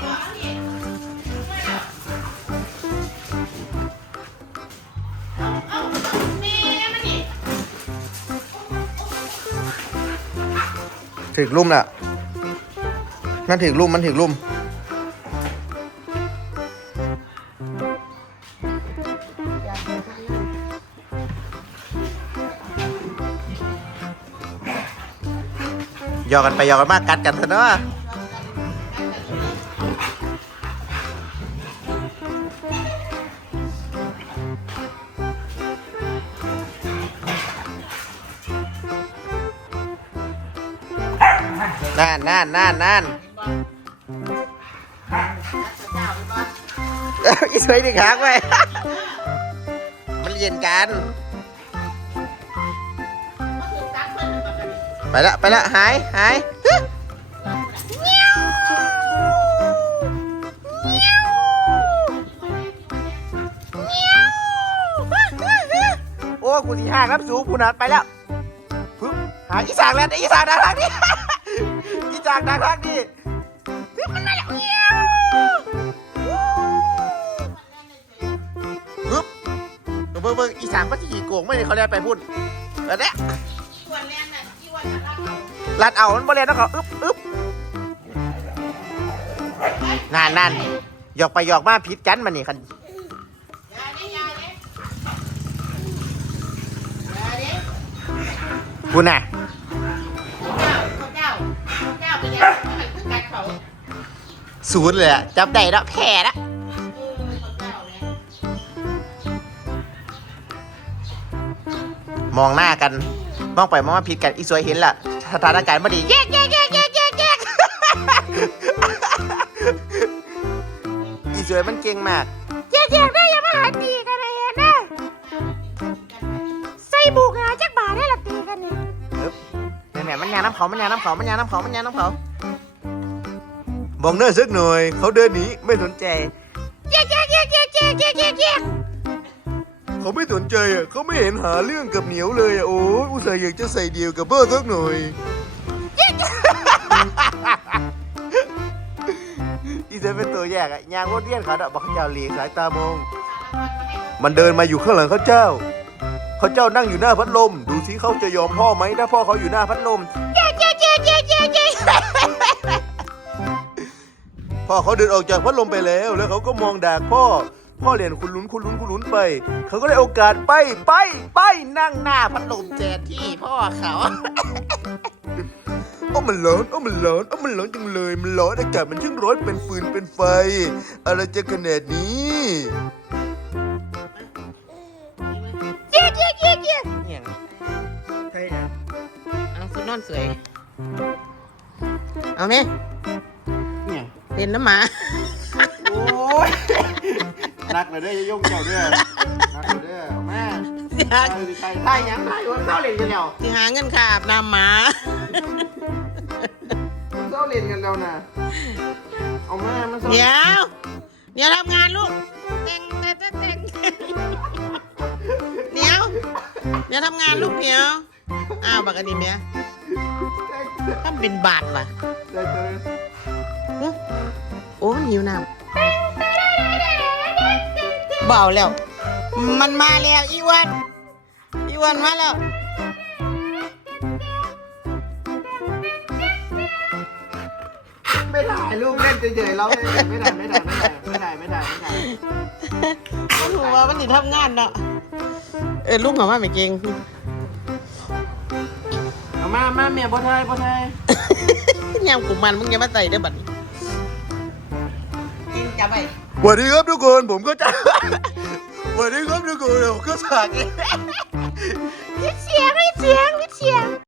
ถึกลุ่มน่ะ มันถึกลุ่ม มันถึกลุ่ม ยอกันไปยอกันมากกัดกันซะเนาะ นั่นนั่นนั่นนั่นเอ้าอีสวยดิค้างไว้มันเรียนกัน ไปละไปละหายหายฮึโอ้กูที่ห้างรับสูงกูนัดไปแล้วปึ๊บหาอีสานแล้วอีสานดังทางนี้ อีสานดังทางนี้ปึ๊บมันมาแล้วเงี้ยวปึ๊บเบิ่งเบิ่งอีสานก็จะขี่โกงไม่ได้เขาเรียกไปพุ่นแล้วเนี่ยลัดเอา มันบริเวณต้องเขาอึ๊บอึ๊บนั่นนั่นหยอกไปหยอกมาผิดกันมันนี่คันคุณน่ะ ศูนย์เลยอะจับได้แล้วแพ้แล้วมองหน้ากัน มองไปมองมาผิดกันอีสวยเห็นละสถานการณ์ไม่ดีแยกแยกแยกแยกแยกแยกอีสวยมันเก่งมากแยกแยกได้ยังมาหาตีกันเลยเห็นนะใส่บุกหาจักบาทได้ละตีกันนี่แม่แม่มันยาน้ำเขามันยาน้ำเขามันยาน้ำเขามันยาน้ำเขา มองหน้าสักหน่อย เขาเดินหนีไม่สนใจแยกแยกแยกแยกแยกแยกแยกแยกเขาไม่สนใจอะเขาไม่เห็นหาเรื่องกับเหนียวเลยอะโอ้ยอุตส่าห์อยากจะใส่เดียวกับเบอร์สักหน่อยอีเซนเป็นตัวแยกอะยางวนเวียนเขาดอกบอกเขาเจ้าหลีกสายตามอง มันเดินมาอยู่ข้างหลังเขาเจ้าเขาเจ้านั่งอยู่หน้าพัดลม ดูสิเขาจะยอมพ่อไหมถ้าพ่อเขาอยู่หน้าพัดลมแยกแยกแยกแยกแยกแยก พ่อเขาเดินออกจากพัดลมไปแล้ว แล้วเขาก็มองด่าพ่อ พ่อเรียนคุณลุ้นคุณลุ้นคุณลุ้นไป เขาก็ได้โอกาสไปไปไปนั่งหน้าพัดลมแทนที่พ่อเขาโอ้มันร้อนโอ้มันร้อนโอ้มันร้อนจังเลย มันร้อนอากาศมันช่างร้อนเป็นฟืนเป็นไฟ อะไรจะขนาดนี้เย้เย้เย้เย้เนี่ยใช่นะเอาฟุตนอนสวย เอาไหมเนี่ยเล่นน้ำหมา โอ้ยนักเลยเด้อยยงเจ้าเด้อนักเลยเด้อเอาแม่อยากใช่ใช่ใช่ยังไงวันเสาร์เล่นกันแล้วสิหาเงินค่าอาบน้ำหมา วันเสาร์เล่นกันแล้วนะเอาแม่มันเสาร์เดี๋ยว เดี๋ยวทำงานลูกแต่งแต่แต่แต่งเดี๋ยว เดี๋ยวทำงานลูกเดี๋ยว อ้าวบักอันนี้เมียทำเป็นบาทว่ะใช่ใช่ หึโอ้มันหิวน้ำเบาแล้ว มันมาแล้วอีวันอีวันมาแล้ว ไม่ถ่ายรูปเล่นเฉยๆเราไม่ถ่ายไม่ถ่ายไม่ถ่ายไม่ถ่ายไม่ถ่ายไม่ถ่ายมันหัวมันติทำงานเนาะเออลุงของว่าไม่เก่งเอามามาเมียบ่ไทยบ่ไทยยามกูมันมึงอย่ามาใส่เด้อบัดนี้ จับไปสวัสดีครับทุกคนผมก็จะสวัสดีครับทุกคนผมก็สักพิดเสียงพิดเสียงพิดเสียง